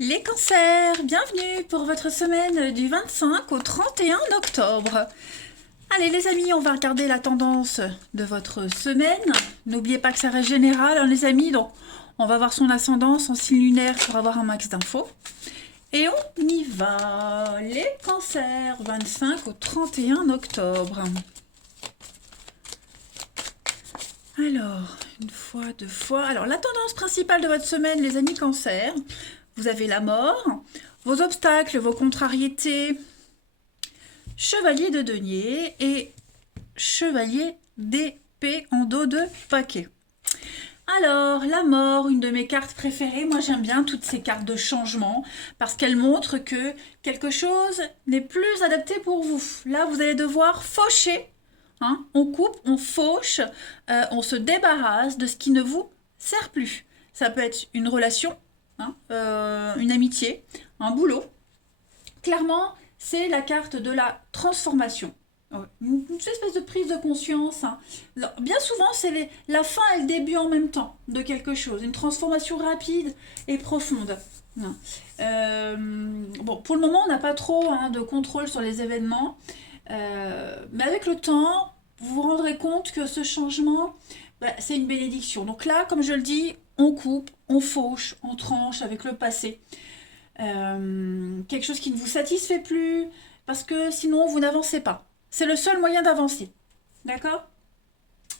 Les cancers, bienvenue pour votre semaine du 25 au 31 octobre. Allez les amis, on va regarder la tendance de votre semaine. N'oubliez pas que ça reste général, hein, les amis, donc on va voir son ascendant, son signe lunaire pour avoir un max d'infos. Et on y va. Les cancers, 25 au 31 octobre. Alors, une fois, deux fois. Alors, la tendance principale de votre semaine, les amis cancers, vous avez la mort, vos obstacles, vos contrariétés, chevalier de denier et chevalier d'épée en dos de paquet. Alors, la mort, une de mes cartes préférées. Moi, j'aime bien toutes ces cartes de changement parce qu'elles montrent que quelque chose n'est plus adapté pour vous. Là, vous allez devoir faucher. Hein, on coupe, on fauche, on se débarrasse de ce qui ne vous sert plus. Ça peut être une relation, hein, une amitié, un boulot. Clairement, c'est la carte de la transformation. Une espèce de prise de conscience. Hein. Alors, bien souvent, c'est la fin et le début en même temps de quelque chose. Une transformation rapide et profonde. Bon, pour le moment, on n'a pas trop de contrôle sur les événements. Mais avec le temps, vous vous rendrez compte que ce changement, c'est une bénédiction. Donc là, comme je le dis, on coupe, on fauche, on tranche avec le passé. Quelque chose qui ne vous satisfait plus, parce que sinon, vous n'avancez pas. C'est le seul moyen d'avancer. D'accord?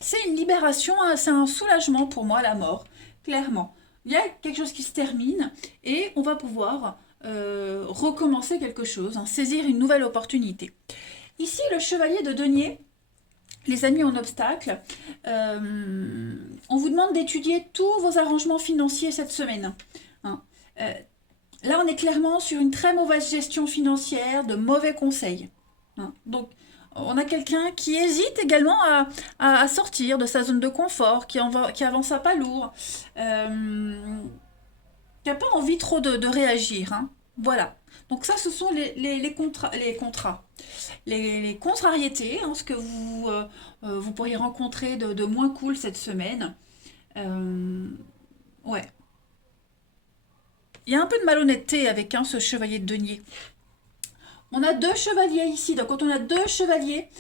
C'est une libération, hein, c'est un soulagement pour moi, la mort, clairement. Il y a quelque chose qui se termine et on va pouvoir recommencer quelque chose, hein, saisir une nouvelle opportunité. Ici, le chevalier de denier, les amis en obstacle, on vous demande d'étudier tous vos arrangements financiers cette semaine. Hein. Là, on est clairement sur une très mauvaise gestion financière, de mauvais conseils. Hein. Donc, on a quelqu'un qui hésite également à sortir de sa zone de confort, qui avance à pas lourd, qui n'a pas envie trop de réagir. Hein. Voilà. Donc ça, ce sont les contrats. Les contrariétés, hein, ce que vous pourriez rencontrer de moins cool cette semaine. Ouais. Il y a un peu de malhonnêteté avec ce chevalier de denier. On a deux chevaliers ici, donc quand on a deux chevaliers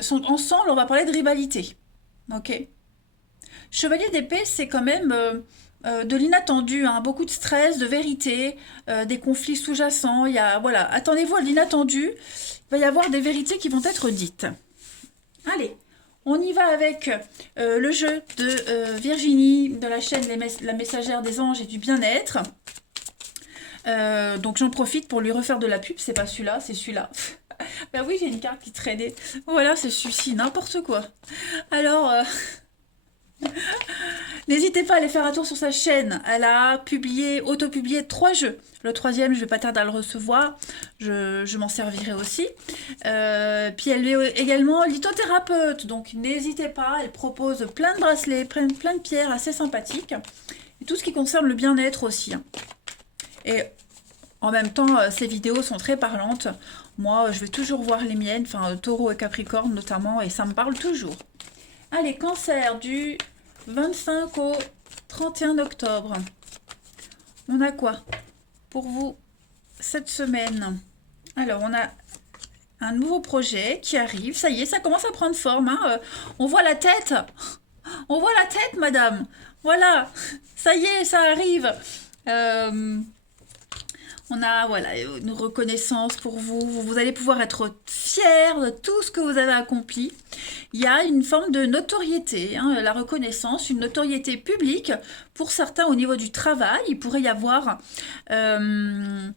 sont ensemble, on va parler de rivalité. Ok. Chevalier d'épée, c'est quand même de l'inattendu, hein, beaucoup de stress, de vérité, des conflits sous-jacents. Voilà, attendez-vous à l'inattendu. Il va y avoir des vérités qui vont être dites. Allez, on y va avec le jeu de Virginie de la chaîne La Messagère des Anges et du Bien-être. Donc j'en profite pour lui refaire de la pub. C'est pas celui-là, c'est celui-là. Ben oui, j'ai une carte qui traînait. Voilà, c'est celui-ci, n'importe quoi. Alors, n'hésitez pas à aller faire un tour sur sa chaîne. Elle a auto-publié 3 jeux. Le troisième, je vais pas tarder à le recevoir. Je m'en servirai aussi. Puis elle est également lithothérapeute. Donc n'hésitez pas. Elle propose plein de bracelets, plein de pierres assez sympathiques. Et tout ce qui concerne le bien-être aussi. Hein. Et en même temps, ces vidéos sont très parlantes. Moi, je vais toujours voir les miennes, enfin Taureau et Capricorne notamment, et ça me parle toujours. Allez, cancer du 25 au 31 octobre. On a quoi pour vous cette semaine? Alors, on a un nouveau projet qui arrive. Ça y est, ça commence à prendre forme. Hein. On voit la tête. On voit la tête, madame. Voilà. Ça y est, ça arrive. On a une reconnaissance pour vous. Vous allez pouvoir être fiers de tout ce que vous avez accompli. Il y a une forme de notoriété, hein, la reconnaissance, une notoriété publique. Pour certains, au niveau du travail, il pourrait y avoir une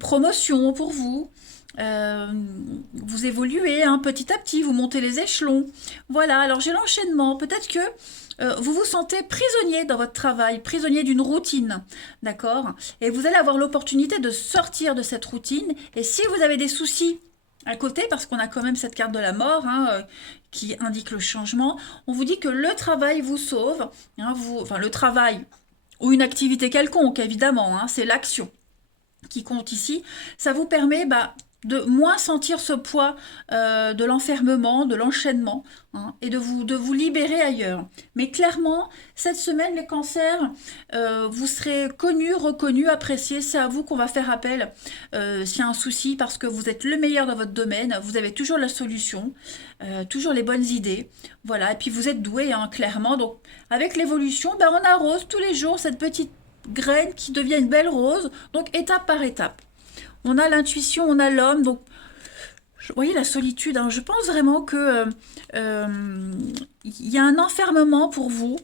promotion pour vous. Vous évoluez hein, petit à petit, vous montez les échelons. Voilà, alors j'ai l'enchaînement. Peut-être que vous vous sentez prisonnier dans votre travail, prisonnier d'une routine, d'accord? Et vous allez avoir l'opportunité de sortir de cette routine. Et si vous avez des soucis à côté, parce qu'on a quand même cette carte de la mort hein, qui indique le changement, on vous dit que le travail vous sauve, hein, enfin le travail ou une activité quelconque évidemment, hein, c'est l'action qui compte ici. Ça vous permet de moins sentir ce poids de l'enfermement, de l'enchaînement, hein, et de vous libérer ailleurs. Mais clairement, cette semaine, les cancers, vous serez connus, reconnus, appréciés. C'est à vous qu'on va faire appel s'il y a un souci, parce que vous êtes le meilleur dans votre domaine, vous avez toujours la solution, toujours les bonnes idées. Voilà, et puis vous êtes doué, hein, clairement. Donc, avec l'évolution, ben, on arrose tous les jours cette petite graine qui devient une belle rose, donc étape par étape. On a l'intuition, on a l'homme, donc vous voyez la solitude, hein, je pense vraiment que y a un enfermement pour vous.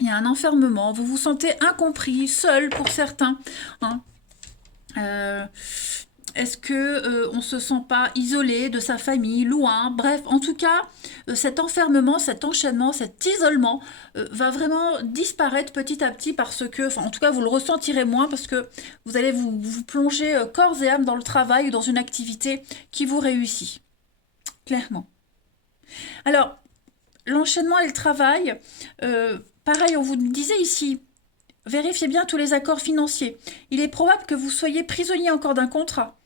Il y a un enfermement, vous vous sentez incompris, seul pour certains, hein. Euh, Est-ce que on se sent pas isolé de sa famille, loin? Bref, en tout cas, cet enfermement, cet enchaînement, cet isolement va vraiment disparaître petit à petit parce que, enfin, en tout cas, vous le ressentirez moins parce que vous allez vous plonger corps et âme dans le travail ou dans une activité qui vous réussit, clairement. Alors, l'enchaînement et le travail, pareil, on vous disait ici, vérifiez bien tous les accords financiers. Il est probable que vous soyez prisonnier encore d'un contrat.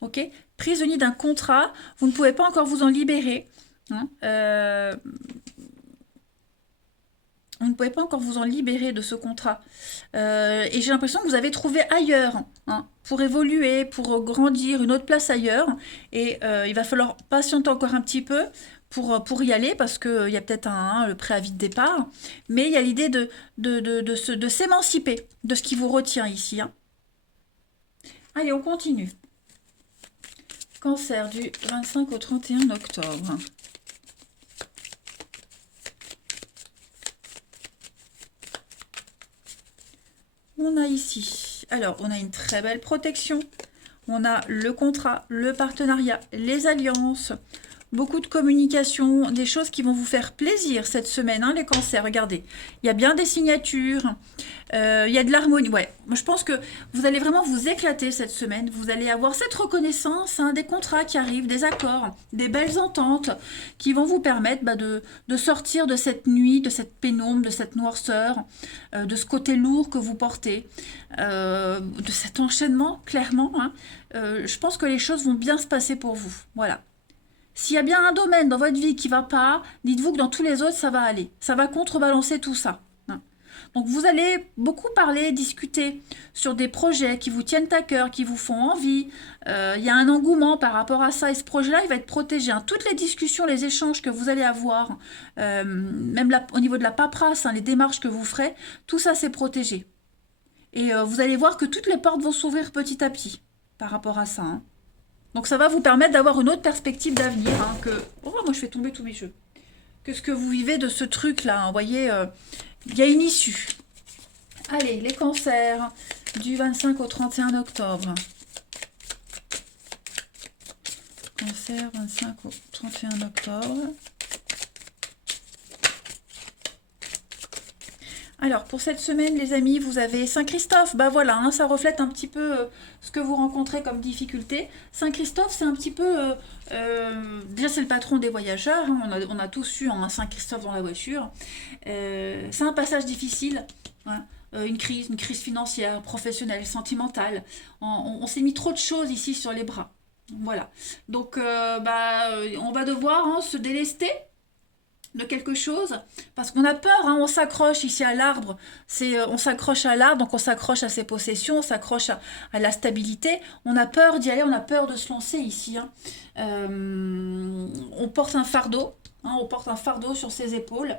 Ok, prisonnier d'un contrat, vous ne pouvez pas encore vous en libérer, hein. Vous ne pouvez pas encore vous en libérer de ce contrat. Et j'ai l'impression que vous avez trouvé ailleurs, hein, pour évoluer, pour grandir, une autre place ailleurs. Et il va falloir patienter encore un petit peu pour y aller, parce qu'il y a peut-être le préavis de départ. Mais il y a l'idée de s'émanciper de ce qui vous retient ici, hein. Allez, on continue. Cancer du 25 au 31 octobre. On a ici, alors on a une très belle protection, on a le contrat, le partenariat, les alliances, beaucoup de communication, des choses qui vont vous faire plaisir cette semaine, hein, les cancers. Regardez, il y a bien des signatures, il y a de l'harmonie. Ouais, moi je pense que vous allez vraiment vous éclater cette semaine. Vous allez avoir cette reconnaissance, hein, des contrats qui arrivent, des accords, des belles ententes qui vont vous permettre de sortir de cette nuit, de cette pénombre, de cette noirceur, de ce côté lourd que vous portez, de cet enchaînement, clairement, hein. Je pense que les choses vont bien se passer pour vous. Voilà. S'il y a bien un domaine dans votre vie qui va pas, dites-vous que dans tous les autres, ça va aller. Ça va contrebalancer tout ça, hein. Donc vous allez beaucoup parler, discuter sur des projets qui vous tiennent à cœur, qui vous font envie. Il y a un engouement par rapport à ça et ce projet-là, il va être protégé, hein. Toutes les discussions, les échanges que vous allez avoir, même au niveau de la paperasse, hein, les démarches que vous ferez, tout ça c'est protégé. Et vous allez voir que toutes les portes vont s'ouvrir petit à petit par rapport à ça, hein. Donc ça va vous permettre d'avoir une autre perspective d'avenir, hein, que... Oh, moi je fais tomber tous mes jeux. Que ce que vous vivez de ce truc-là, hein, vous voyez, il y a une issue. Allez, les cancers du 25 au 31 octobre. Cancer 25 au 31 octobre. Alors, pour cette semaine, les amis, vous avez Saint-Christophe. Bah voilà, hein, ça reflète un petit peu ce que vous rencontrez comme difficulté. Saint-Christophe, c'est un petit peu... déjà, c'est le patron des voyageurs, hein. On a tous eu un Saint-Christophe dans la voiture. C'est un passage difficile, hein. Une crise financière, professionnelle, sentimentale. On s'est mis trop de choses ici sur les bras. Voilà. Donc, on va devoir, hein, se délester de quelque chose, parce qu'on a peur, hein, on s'accroche ici à l'arbre, on s'accroche à l'arbre, donc on s'accroche à ses possessions, on s'accroche à la stabilité, on a peur d'y aller, on a peur de se lancer ici, hein. On porte un fardeau, hein, on porte un fardeau sur ses épaules,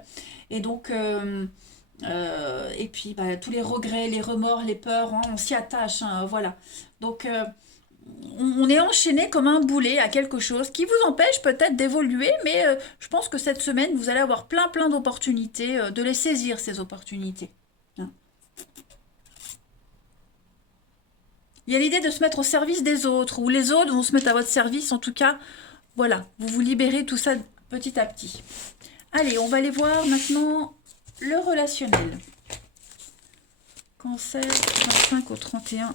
et donc et puis tous les regrets, les remords, les peurs, hein, on s'y attache, hein, voilà. Donc on est enchaîné comme un boulet à quelque chose qui vous empêche peut-être d'évoluer, mais je pense que cette semaine, vous allez avoir plein d'opportunités, de les saisir, ces opportunités, hein. Il y a l'idée de se mettre au service des autres, ou les autres vont se mettre à votre service, en tout cas, voilà, vous vous libérez tout ça petit à petit. Allez, on va aller voir maintenant le relationnel. Cancer, 25 au 31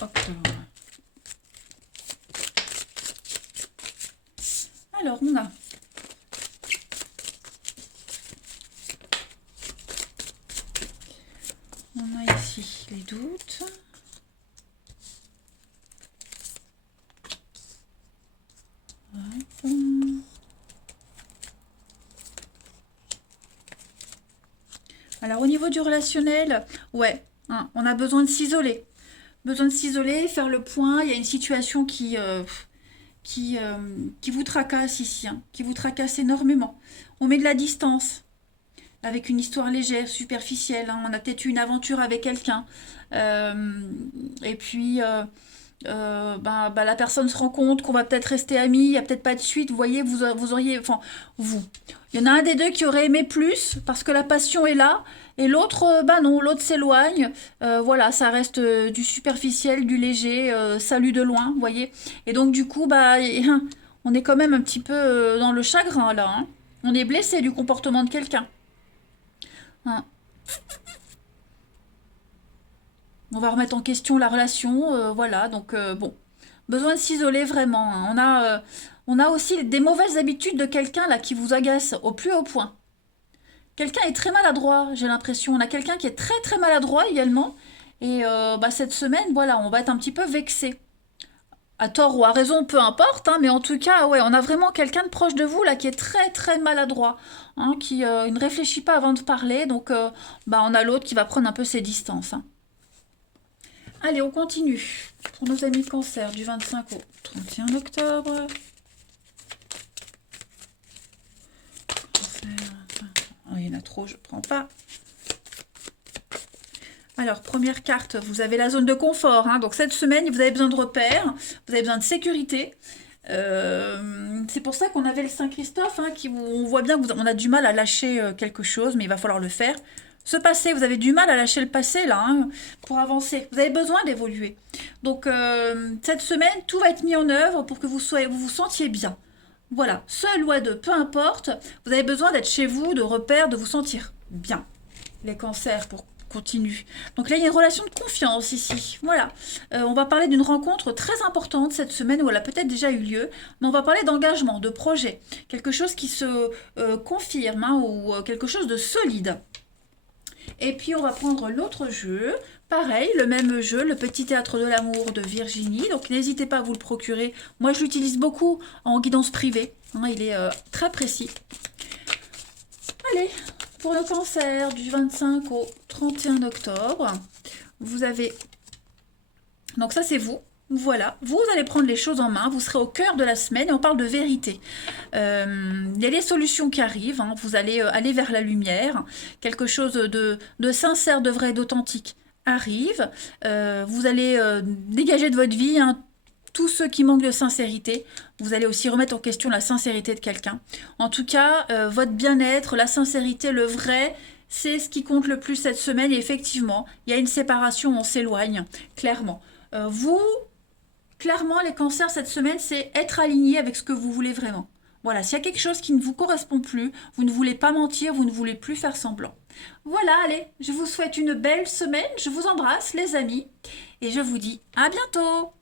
octobre. Alors, on a ici les doutes. Alors au niveau du relationnel, ouais, hein, on a besoin de s'isoler. Besoin de s'isoler, faire le point. Il y a une situation qui, euh, qui vous tracasse ici, hein, qui vous tracasse énormément. On met de la distance avec une histoire légère, superficielle, hein. On a peut-être eu une aventure avec quelqu'un. Euh, et puis, la personne se rend compte qu'on va peut-être rester amis, il n'y a peut-être pas de suite. Vous voyez, vous auriez. Enfin, vous. Il y en a un des deux qui aurait aimé plus parce que la passion est là. Et l'autre, bah non, l'autre s'éloigne. Voilà, ça reste du superficiel, du léger, salut de loin, vous voyez. Et donc, du coup, on est quand même un petit peu dans le chagrin là, hein. On est blessé du comportement de quelqu'un, hein. On va remettre en question la relation, voilà. Donc, bon, besoin de s'isoler vraiment, hein. On a aussi des mauvaises habitudes de quelqu'un là qui vous agace au plus haut point. Quelqu'un est très maladroit, j'ai l'impression. On a quelqu'un qui est très très maladroit également. Et cette semaine, voilà, on va être un petit peu vexé. À tort ou à raison, peu importe, hein, mais en tout cas, ouais, on a vraiment quelqu'un de proche de vous là qui est très très maladroit, hein, qui ne réfléchit pas avant de parler. Donc, on a l'autre qui va prendre un peu ses distances, hein. Allez, on continue. Pour nos amis cancer, du 25 au 31 octobre. Cancer, oh, il y en a trop, je ne prends pas. Alors, première carte, vous avez la zone de confort, hein. Donc cette semaine, vous avez besoin de repères, vous avez besoin de sécurité. C'est pour ça qu'on avait le Saint-Christophe, hein, on voit bien qu'on a du mal à lâcher quelque chose, mais il va falloir le faire. Ce passé, vous avez du mal à lâcher le passé là, hein, pour avancer. Vous avez besoin d'évoluer. Donc cette semaine, tout va être mis en œuvre pour que vous vous sentiez bien. Voilà, seul ou à deux, peu importe, vous avez besoin d'être chez vous, de repères, de vous sentir bien. Les cancers pour continue. Donc là, il y a une relation de confiance ici. Voilà. On va parler d'une rencontre très importante cette semaine où elle a peut-être déjà eu lieu, mais on va parler d'engagement, de projet. Quelque chose qui se confirme, hein, ou quelque chose de solide. Et puis, on va prendre l'autre jeu. Pareil, le même jeu, le petit théâtre de l'amour de Virginie. Donc, n'hésitez pas à vous le procurer. Moi, je l'utilise beaucoup en guidance privée, hein, il est très précis. Allez, pour le cancer du 25 au 31 octobre, vous avez... Donc ça, c'est vous. Voilà, vous allez prendre les choses en main, vous serez au cœur de la semaine et on parle de vérité. Il y a des solutions qui arrivent, hein, vous allez aller vers la lumière, quelque chose de sincère, de vrai, d'authentique arrive. Vous allez dégager de votre vie, hein, tous ceux qui manquent de sincérité. Vous allez aussi remettre en question la sincérité de quelqu'un. En tout cas, votre bien-être, la sincérité, le vrai, c'est ce qui compte le plus cette semaine. Et effectivement, il y a une séparation, on s'éloigne, clairement. Vous, clairement, les cancers cette semaine, c'est être aligné avec ce que vous voulez vraiment. Voilà, s'il y a quelque chose qui ne vous correspond plus, vous ne voulez pas mentir, vous ne voulez plus faire semblant. Voilà, allez, je vous souhaite une belle semaine, je vous embrasse les amis, et je vous dis à bientôt.